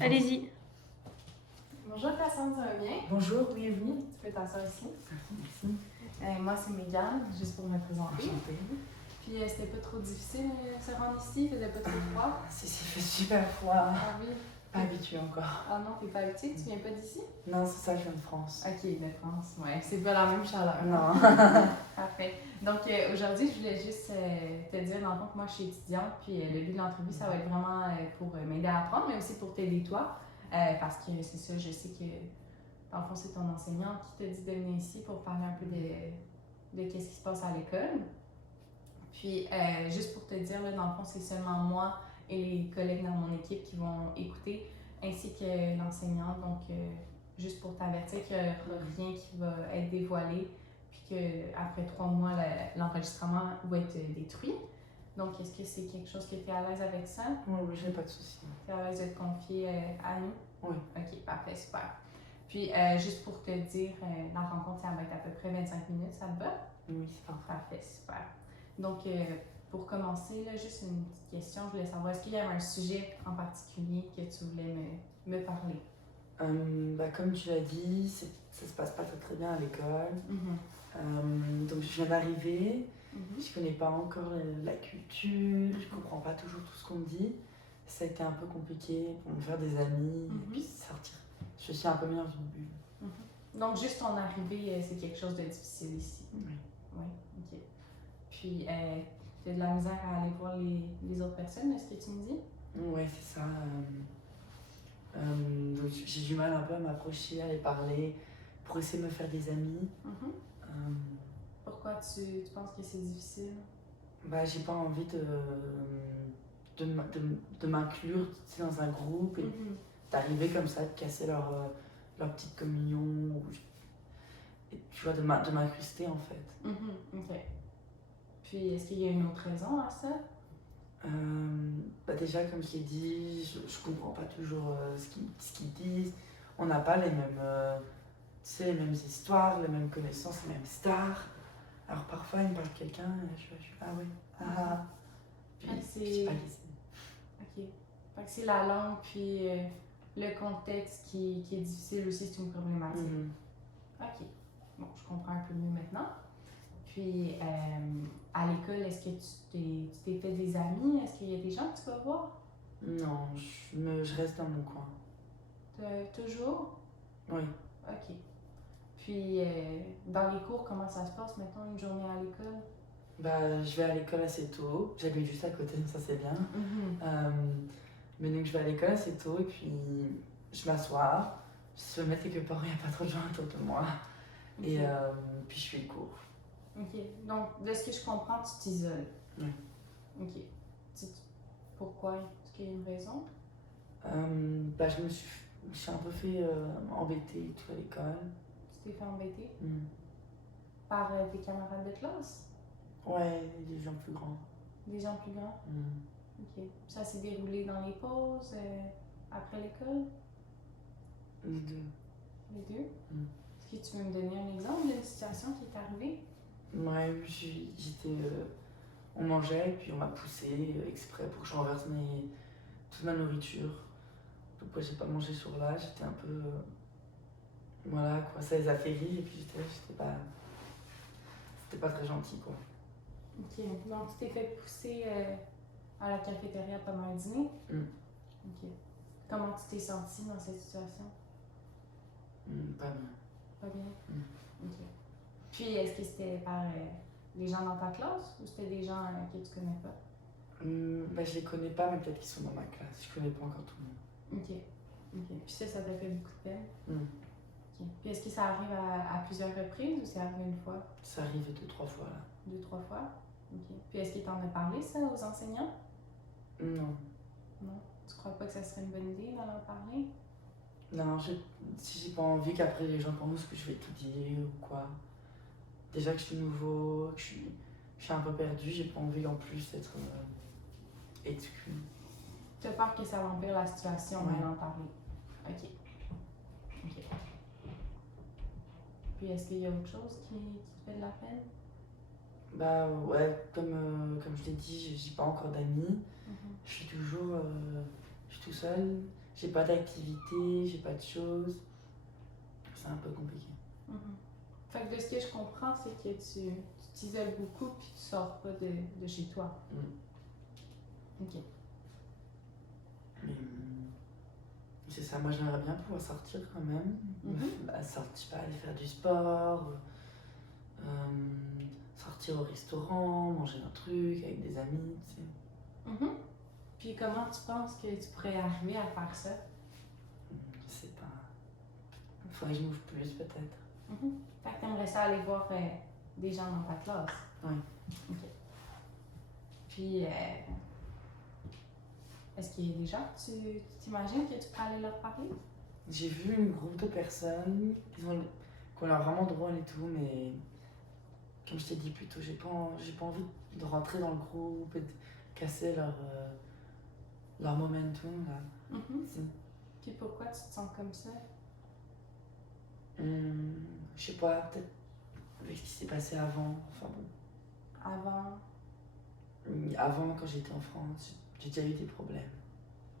Allez-y. Bonjour Cassandre, ça va bien? Bonjour, oui et vous? Tu peux t'asseoir ici. Merci. Moi c'est Mégane, juste pour me présenter. Enchantée. Puis c'était pas trop difficile de se rendre ici, il faisait pas trop froid. Si, il fait super froid. Ah oui? Pas habituée encore. Ah non, t'es pas habituée, tu viens pas d'ici? Non, c'est ça, je viens de France. Ok, de France, ouais. C'est pas la même chaleur. Non. Parfait. Donc aujourd'hui, je voulais juste te dire, dans le fond, que moi je suis étudiante, puis le but de l'entrevue, ça va être vraiment pour m'aider à apprendre, mais aussi pour t'aider toi. Parce que c'est ça, je sais que dans le fond, c'est ton enseignante qui t'a dit de venir ici pour parler un peu de qu'est-ce qui se passe à l'école. Puis, juste pour te dire, là, dans le fond, c'est seulement moi et les collègues dans mon équipe qui vont écouter, ainsi que l'enseignante. Donc, juste pour t'avertir qu'il n'y aura rien qui va être dévoilé, puis qu'après 3 mois, l'enregistrement va être détruit. Donc, est-ce que c'est quelque chose que tu es à l'aise avec ça? Oui, j'ai pas de soucis. Tu es à l'aise de te confier à nous? Oui. Ok, parfait, super. Puis, juste pour te dire, la rencontre, ça va être à peu près 25 minutes, ça te va? Oui, c'est parfait. Parfait, super. Donc, pour commencer, là, juste une petite question, je voulais savoir, est-ce qu'il y avait un sujet en particulier que tu voulais me parler? Comme tu l'as dit, ça se passe pas très bien à l'école. Donc je viens d'arriver, je connais pas encore la culture, je comprends pas toujours tout ce qu'on me dit. Ça a été un peu compliqué pour me faire des amis et puis sortir. Je suis un peu mis dans une bulle. Donc, juste ton arrivée, c'est quelque chose de difficile ici? Oui. Oui, ok. Puis, tu as de la misère à aller voir les autres personnes, est-ce que tu me dis? Oui, c'est ça. Donc j'ai du mal un peu à m'approcher, à les parler, pour essayer de me faire des amis. Pourquoi tu penses que c'est difficile? J'ai pas envie de m'inclure dans un groupe et d'arriver comme ça, de casser leur petite communion, et tu vois, de m'incruster en fait. Ok. Puis, est-ce qu'il y a une autre raison à ça? Déjà, comme je l'ai dit, je comprends pas toujours ce qu'ils disent. On n'a pas les mêmes, les mêmes histoires, les mêmes connaissances, les mêmes stars. Alors parfois, il me parle de quelqu'un et je suis ah oui, Puis j'ai pas laissé. Ok. Fait que c'est la langue, puis le contexte qui est difficile aussi, c'est une problématique. Ok. Bon, je comprends un peu mieux maintenant. Puis, à l'école, est-ce que tu t'es fait des amis? Est-ce qu'il y a des gens que tu vas voir? Non, je reste dans mon coin. Toujours? Oui. Ok. Puis, dans les cours, comment ça se passe, mettons, une journée à l'école? Je vais à l'école assez tôt. J'habite juste à côté, ça c'est bien. Mais donc je vais à l'école assez tôt et puis je m'assois, je me mets quelque part où il n'y a pas trop de gens autour de moi. Okay. Et puis je fais le cours. Ok. Donc, de ce que je comprends, tu t'isoles. Oui. Ok. Pourquoi? Est-ce qu'il y a une raison? Je me suis un peu fait embêter et tout à l'école. Tu t'es fait embêter? Par tes camarades de classe? Ouais, des gens plus grands. Des gens plus grands? Ok. Ça s'est déroulé dans les pauses, après l'école? Les deux. Les deux? Est-ce que tu veux me donner un exemple d'une situation qui est arrivée? Ouais, on mangeait et puis on m'a poussé exprès pour que je renverse toute ma nourriture. Donc moi j'ai pas mangé sur là, j'étais un peu... voilà quoi, ça les a fait rire et puis c'était pas très gentil quoi. Ok, donc tu t'es fait pousser à la cafétéria pendant un dîner? Ok. Comment tu t'es sentie dans cette situation? Pas bien. Pas bien? Ok. Puis est-ce que c'était par des gens dans ta classe ou c'était des gens que tu connais pas? Je les connais pas, mais peut-être qu'ils sont dans ma classe. Je connais pas encore tout le monde. Ok. Puis ça t'a fait beaucoup de peine? Ok. Puis est-ce que ça arrive à plusieurs reprises ou c'est arrivé une fois? Ça arrive 2-3 fois là. 2-3 fois? Ok. Puis est-ce que t'en as parlé ça aux enseignants? Non. Non? Tu crois pas que ça serait une bonne idée d'en parler? Non, si j'ai pas envie qu'après les gens pensent que je vais étudier ou quoi. Déjà que je suis nouveau, que je suis un peu perdu, j'ai pas envie en plus d'être exclu. Tu as peur que ça empire la situation d'en parler? Ok. Puis est-ce qu'il y a autre chose qui te fait de la peine? Ouais, comme je l'ai dit, j'ai pas encore d'amis. Je suis tout seul. j'ai pas d'activité, j'ai pas de choses. C'est un peu compliqué. Fait que de ce que je comprends, c'est que tu t'isoles beaucoup puis tu sors pas de chez toi. Ok. C'est ça, moi j'aimerais bien pouvoir sortir quand même. Sortir, aller faire du sport, sortir au restaurant, manger un truc avec des amis, tu sais. Puis comment tu penses que tu pourrais arriver à faire ça? Je sais pas. Il faudrait que je m'ouvre plus peut-être. Fait que t'aimerais ça aller voir des gens dans ta classe? Oui. Ok. Puis, est-ce qu'il y a des gens que tu t'imagines que tu pourrais aller leur parler? J'ai vu un groupe de personnes qui ont l'air vraiment drôles et tout, mais comme je t'ai dit plus tôt, j'ai pas envie de rentrer dans le groupe et de casser leur momentum là. Puis pourquoi tu te sens comme ça? Je sais pas, peut-être avec ce qui s'est passé avant. Enfin bon. Avant? Avant, quand j'étais en France, j'ai déjà eu des problèmes.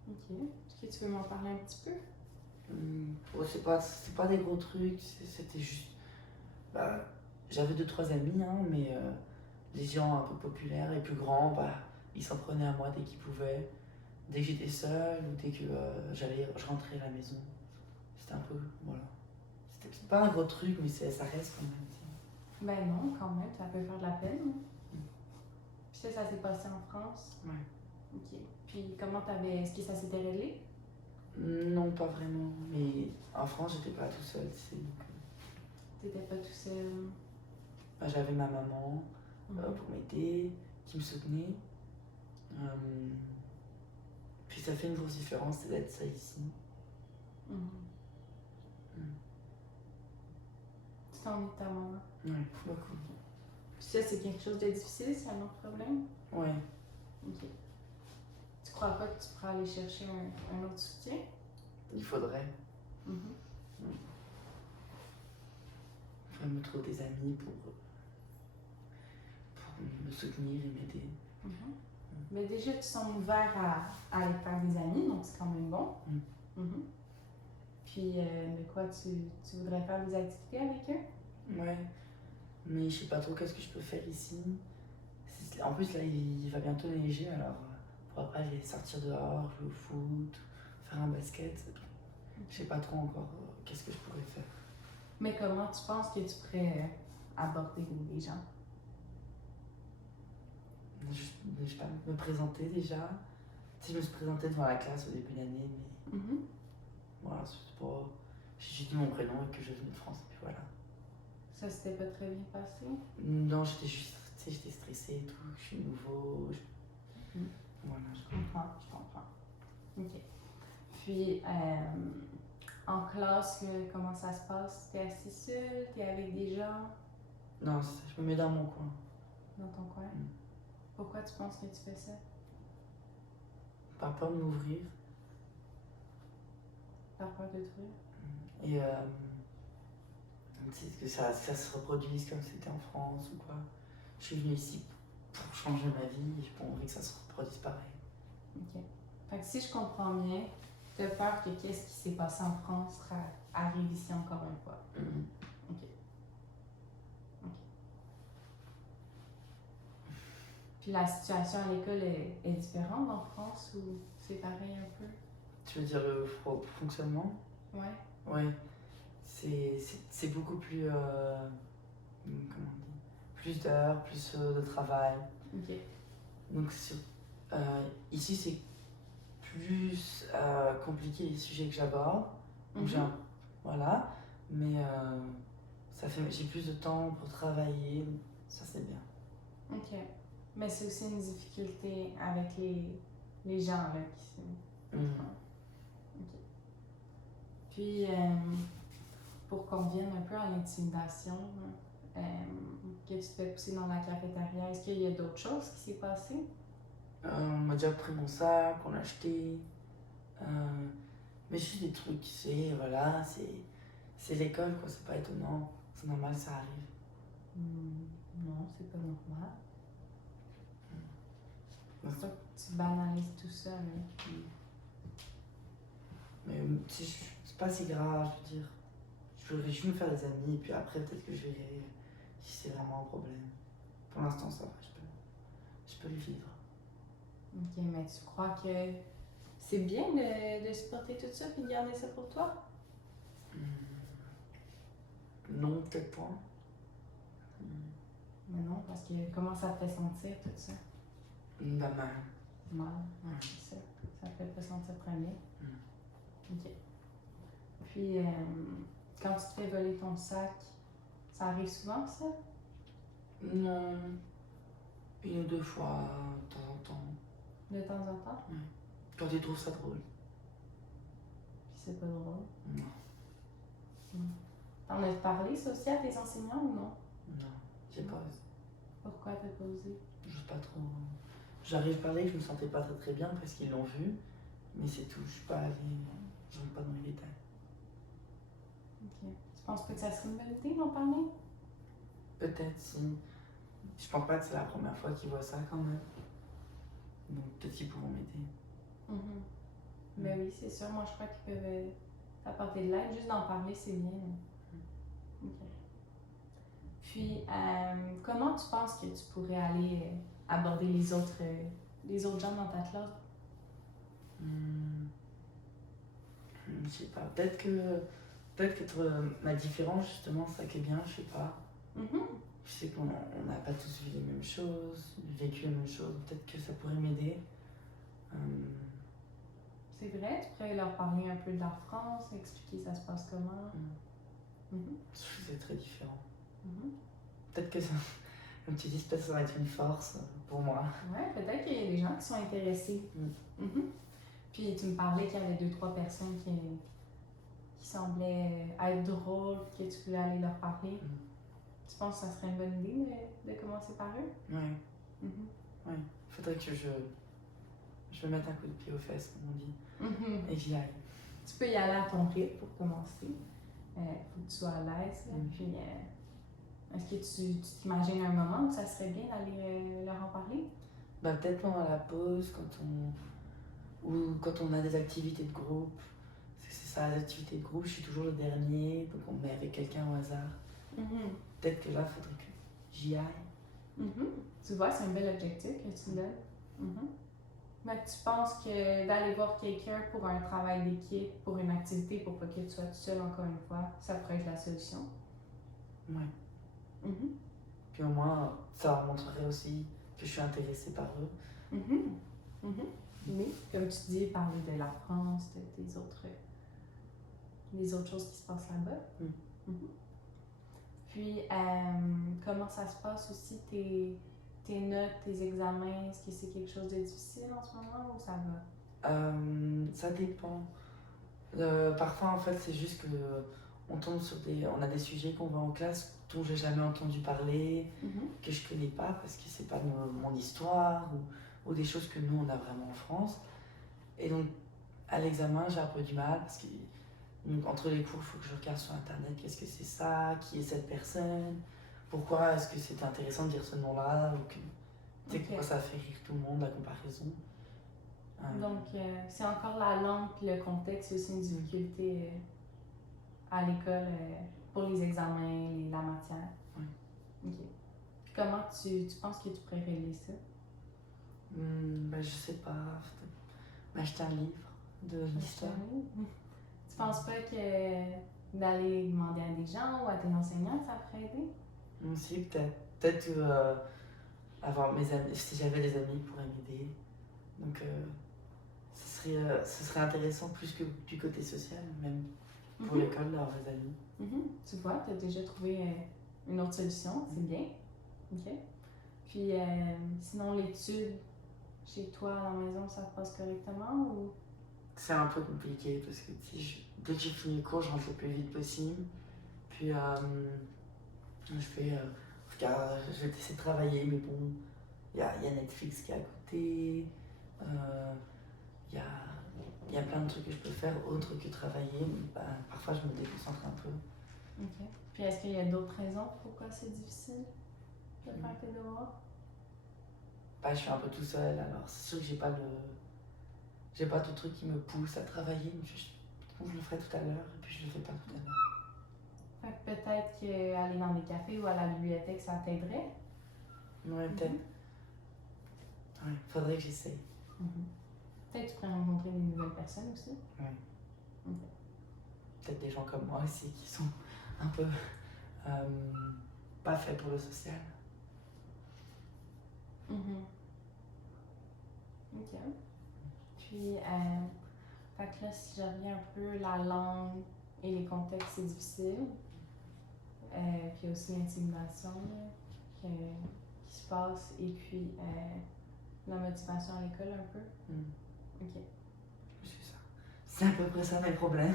Ok. Est-ce que tu veux m'en parler un petit peu? C'est pas des gros trucs, c'était juste. Bah, j'avais 2-3 amis, hein, mais des gens un peu populaires et plus grands, bah, ils s'en prenaient à moi dès qu'ils pouvaient. Dès que j'étais seule ou dès que je rentrais à la maison. C'était un peu. Voilà. C'était pas un gros truc, mais ça reste quand même. Ben non, quand même, ça peut faire de la peine. Puis ça s'est passé en France? Ouais. Ok. Puis comment t'avais. Est-ce que ça s'était réglé? Non, pas vraiment. Mais en France, j'étais pas tout seul, tu sais. T'étais pas tout seul? Bah, j'avais ma maman pour m'aider, qui me soutenait. Puis ça fait une grosse différence d'être ça ici. Tu t'en es de ta maman? Oui, beaucoup. Puis ça, c'est quelque chose de difficile, c'est un autre problème? Ouais. Ok. Tu crois pas que tu pourras aller chercher un autre soutien? Il faudrait. Il faudrait me trouver des amis pour me soutenir et m'aider. Mais déjà, tu sens ouvert à aller faire des amis, donc c'est quand même bon. Puis, de quoi tu voudrais faire des activités avec eux? Ouais, mais je sais pas trop qu'est-ce que je peux faire ici. En plus, là, il va bientôt neiger, alors pour après aller sortir dehors, jouer au foot, faire un basket. Je sais pas trop encore qu'est-ce que je pourrais faire. Mais comment tu penses que tu pourrais aborder les gens? Je sais pas, me présenter déjà. Si je me suis présentée devant la classe au début de l'année, mais voilà, c'est pas. J'ai dit mon prénom et que je venais de France, et puis voilà. Ça s'était pas très bien passé? Non, j'étais juste, tu sais, j'étais stressée et tout, je suis nouveau. Voilà, je comprends. Ok. Puis, en classe, comment ça se passe? T'es assis seul? T'es avec des gens? Non, c'est ça, je me mets dans mon coin. Dans ton coin? Pourquoi tu penses que tu fais ça? Par peur de m'ouvrir. Par peur de t'ouvrir? Et que ça se reproduise comme c'était en France ou quoi. Je suis venue ici pour changer ma vie et j'ai pas envie que ça se reproduise pareil. Ok. Fait que si je comprends bien, t'as peur que qu'est-ce qui s'est passé en France arrive ici encore une fois. Ok. Puis la situation à l'école est différente en France ou c'est pareil un peu? Tu veux dire le fonctionnement? Ouais. Ouais. C'est beaucoup plus. Comment on dit? Plus d'heures, plus de travail. Ok. Donc ici, c'est plus compliqué les sujets que j'aborde. Donc voilà. Mais j'ai plus de temps pour travailler. Ça, c'est bien. Ok. Mais c'est aussi une difficulté avec les gens là, qui sont. Ok. Puis, pour qu'on revienne un peu à l'intimidation, que tu te fais pousser dans la cafétéria, est-ce qu'il y a d'autres choses qui s'est passé? On m'a déjà pris mon sac, on l'a acheté. Mais juste des trucs, voilà, c'est l'école, quoi, c'est pas étonnant. C'est normal, ça arrive. Non, c'est pas normal. C'est pas que tu banalises tout ça, mais. c'est pas si grave, je veux dire. Je voudrais juste me faire des amis, et puis après, peut-être que je verrai si c'est vraiment un problème. Pour l'instant, ça va, je peux le vivre. Ok, mais tu crois que c'est bien de supporter tout ça et de garder ça pour toi? Non, peut-être pas. Mais non, parce que comment ça te fait sentir tout ça? Bah, mal. Mal, ouais, c'est ça. Ça te fait pas sentir très bien. Ok. Puis, quand tu te fais voler ton sac, ça arrive souvent, ça? Non, une ou deux fois, de temps en temps. De temps en temps? Quand tu trouves ça drôle. Puis c'est pas drôle. Non. T'en as parlé, ça aussi, à tes enseignants ou non? Non, j'ai pas osé. Pourquoi t'as pas osé? J'ose pas trop. J'arrive à parler que je me sentais pas très très bien parce qu'ils l'ont vu, mais c'est tout. Je suis pas allée, je rentre pas dans les détails. Ok. Tu penses pas que ça serait une bonne idée d'en parler? Peut-être si. Je pense pas que c'est la première fois qu'ils voient ça quand même. Donc peut-être qu'ils pourront m'aider. Ben oui, c'est sûr. Moi, je crois qu'ils peuvent t'apporter de l'aide. Juste d'en parler, c'est bien. Ok. Puis, comment tu penses que tu pourrais aller aborder les autres gens dans ta classe? Je sais pas. Peut-être que ma différence, justement, ça qui est bien, je sais pas. Je sais qu'on n'a pas tous vu les mêmes choses, vécu les mêmes choses. Peut-être que ça pourrait m'aider. C'est vrai, tu pourrais leur parler un peu de la France, expliquer ça se passe comment. C'est très différent. Peut-être que ça, comme tu dis, peut-être que ça va être une force pour moi. Ouais, peut-être qu'il y a des gens qui sont intéressés. Puis tu me parlais qu'il y avait 2-3 personnes qui semblaient être drôles, que tu voulais aller leur parler. Tu penses que ça serait une bonne idée de commencer par eux? Oui. Ouais. Faudrait que je me mette un coup de pied aux fesses, comme on dit, et j'y aille. Tu peux y aller à ton rythme pour commencer. Faut que tu sois à l'aise. Puis, est-ce que tu t'imagines un moment où ça serait bien d'aller leur en parler? Bah, peut-être pendant la pause, quand on a des activités de groupe. C'est ça, les activités de groupe, je suis toujours le dernier, donc on me met avec quelqu'un au hasard. Peut-être que là, il faudrait que j'y aille. Tu vois, c'est un bel objectif que tu donnes. Mais tu penses que d'aller voir quelqu'un pour un travail d'équipe, pour une activité, pour pas que tu sois tout seul encore une fois, ça pourrait être la solution? Ouais. Puis au moins, ça montrerait aussi que je suis intéressée par eux. Oui, comme tu dis, parler de la France, des autres choses qui se passent là-bas. Puis, comment ça se passe aussi, tes notes, tes examens? Est-ce que c'est quelque chose de difficile en ce moment ou ça va? Ça dépend. Parfois, en fait, c'est juste que on a des sujets qu'on voit en classe dont j'ai jamais entendu parler, que je connais pas parce que c'est pas mon histoire ou des choses que nous on a vraiment en France. Et donc, à l'examen, j'ai un peu du mal parce que entre les cours, il faut que je regarde sur internet qu'est-ce que c'est ça, qui est cette personne, pourquoi est-ce que c'est intéressant de dire ce nom-là, ou tu sais pourquoi ça fait rire tout le monde, la comparaison. Donc, c'est encore la langue et le contexte, c'est aussi une difficulté à l'école pour les examens, la matière. Oui. Ok. Puis comment tu penses que tu pourrais régler ça? Ben, je sais pas, m'acheter un livre d'histoire. Tu penses pas que d'aller demander à des gens ou à tes enseignants, ça pourrait aider? Si, peut-être. Peut-être avoir mes amis, si j'avais des amis, pourraient m'aider. Donc, ce serait intéressant plus que du côté social, même pour l'école, d'avoir des amis. Tu vois, tu as déjà trouvé une autre solution, c'est bien. Ok. Puis, sinon, l'étude chez toi à la maison, ça se passe correctement ou? C'est un peu compliqué parce que dès que j'ai fini le cours, je rentre le plus vite possible. Puis, je vais essayer de travailler, mais bon, il y a Netflix qui est à côté. Il y a plein de trucs que je peux faire autres que travailler, mais parfois je me déconcentre un peu. Ok. Puis est-ce qu'il y a d'autres raisons pourquoi c'est difficile de faire tes devoirs? Je suis un peu tout seul, alors c'est sûr que j'ai pas tout le truc qui me pousse à travailler, mais Donc je le ferai tout à l'heure et puis je le fais pas tout à l'heure. Fait que peut-être qu'aller dans des cafés ou à la bibliothèque, ça t'aiderait. Ouais, peut-être. Ouais, faudrait que j'essaye. Peut-être que tu pourrais rencontrer des nouvelles personnes aussi. Ouais. Ok. Peut-être des gens comme moi aussi qui sont un peu pas faits pour le social. Ok. Puis, fait que là, si je reviens un peu, la langue et les contextes, c'est difficile. Puis aussi l'intimidation là, qui se passe et puis la motivation à l'école un peu. Ok. C'est ça. C'est à peu près ça mes problèmes.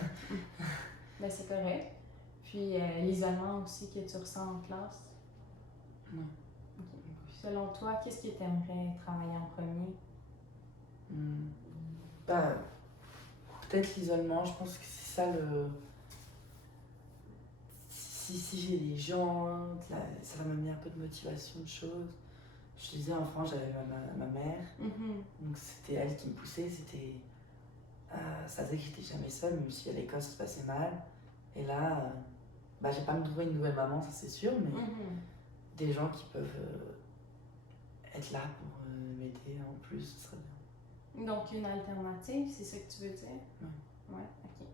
Ben c'est correct. Puis l'isolement aussi que tu ressens en classe. Ouais. Ok. Selon toi, qu'est-ce que tu aimerais travailler en premier? Bah, peut-être l'isolement, je pense que c'est ça le. Si j'ai les gens, ça va m'amener un peu de motivation, de choses. Je disais, en France, j'avais ma mère, donc c'était elle qui me poussait, c'était. Ça faisait que j'étais jamais seule, même si à l'école ça se passait mal. Et là, bah, j'ai pas me trouver une nouvelle maman, ça c'est sûr, mais des gens qui peuvent être là pour m'aider en plus, ce serait bien. Donc une alternative, c'est ça que tu veux dire? Ouais. Ouais, ok.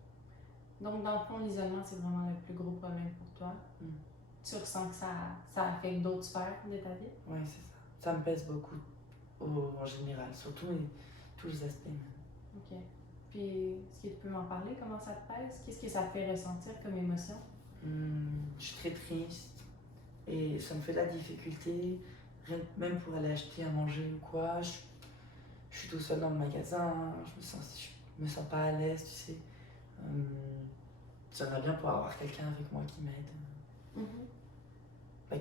Donc dans le fond, l'isolement, c'est vraiment le plus gros problème pour toi. Tu ressens que ça affecte d'autres sphères de ta vie? Ouais, c'est ça. Ça me pèse beaucoup en général, surtout tous les aspects. Ok. Puis, est-ce que tu peux m'en parler? Comment ça te pèse? Qu'est-ce que ça te fait ressentir comme émotion? Je suis très triste et ça me fait de la difficulté, même pour aller acheter à manger ou quoi. Je suis tout seul dans le magasin, je me sens pas à l'aise, tu sais. J'aimerais bien pouvoir avoir quelqu'un avec moi qui m'aide. Bah,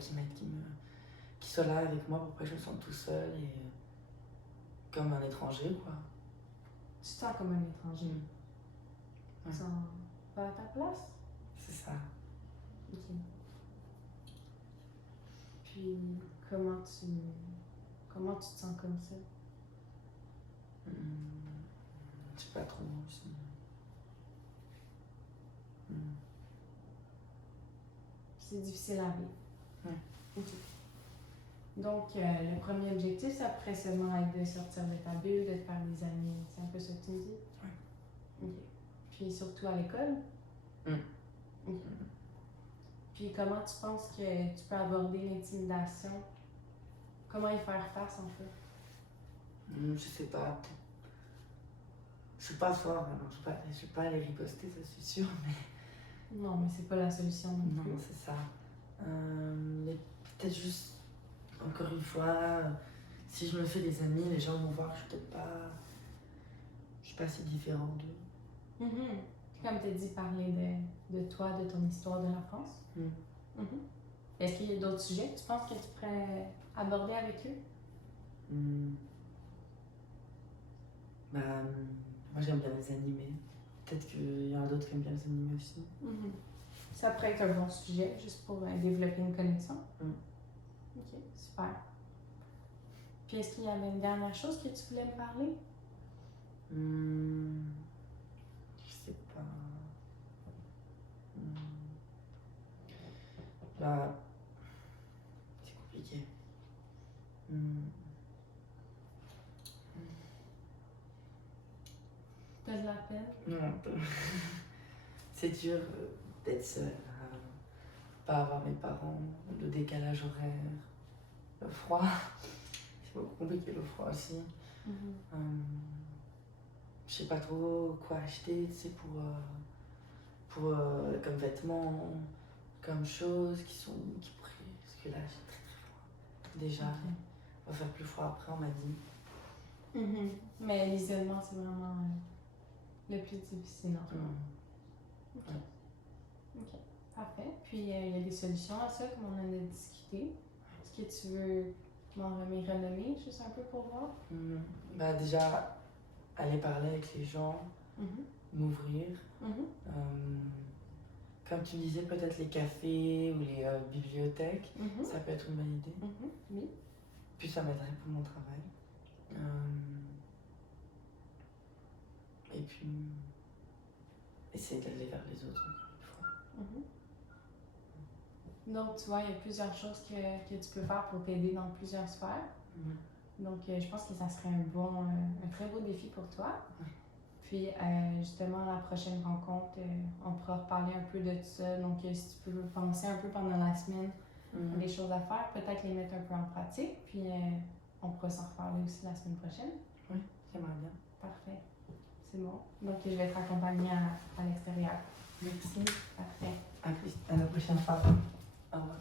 qui soit là avec moi pour pas que je me sente tout seul et comme un étranger, quoi. Tu te sens comme un étranger. Ouais. Tu te sens pas à ta place? C'est ça. Ok. Puis, comment tu te sens comme ça? Je sais pas trop aussi. C'est difficile à vivre. Ouais. Ok. Donc, le premier objectif, ça pourrait seulement être de sortir de ta bulle, de te faire des amis. C'est un peu ça que tu me dis? Ouais. Ok. Puis surtout à l'école? Ok. Puis comment tu penses que tu peux aborder l'intimidation? Comment y faire face en fait? Je sais pas. Je suis pas fort, alors je vais pas aller riposter, ça c'est sûr, mais. Non, mais c'est pas la solution non plus. Non, c'est ça. Mais peut-être juste, encore une fois, si je me fais des amis, les gens vont voir que je suis pas si différent d'eux. Comme tu as dit, parler de toi, de ton histoire de la France. Est-ce qu'il y a d'autres sujets que tu penses que tu pourrais aborder avec eux? Bah, moi j'aime bien les animés. Peut-être qu'il y en a d'autres qui aiment bien les animés aussi. Ça pourrait être un bon sujet, juste pour développer une connexion. Ok, super. Puis est-ce qu'il y avait une dernière chose que tu voulais me parler? Je sais pas. Bah, c'est compliqué. T'as de la peine? Non, un peu. C'est dur d'être seule, pas avoir mes parents, le décalage horaire, le froid. C'est beaucoup compliqué le froid aussi. Je sais pas trop quoi acheter, tu sais, pour comme vêtements, comme choses qui pourraient. Parce que là, j'ai très très froid. Déjà, il va faire plus froid après, on m'a dit. Mais l'isolement, c'est vraiment le plus difficile en fait. Ok, parfait. Puis il y a des solutions à ça, comme on en a discuté. Est-ce que tu veux m'en renommer juste un peu pour voir? Bah déjà, aller parler avec les gens, m'ouvrir. Comme tu disais, peut-être les cafés ou les bibliothèques, ça peut être une bonne idée. Oui. Puis ça m'aiderait pour mon travail. essayer d'aller vers les autres encore une fois. Donc, tu vois, il y a plusieurs choses que tu peux faire pour t'aider dans plusieurs sphères. Donc, je pense que ça serait un très beau défi pour toi. Puis, justement, la prochaine rencontre, on pourra reparler un peu de tout ça. Donc, si tu peux penser un peu pendant la semaine à des choses à faire, peut-être les mettre un peu en pratique. Puis, on pourra s'en reparler aussi la semaine prochaine. Oui, j'aimerais bien. Parfait. C'est bon. Donc, je vais te raccompagner à l'extérieur. Merci. Parfait. À plus. À la prochaine fois. Au revoir.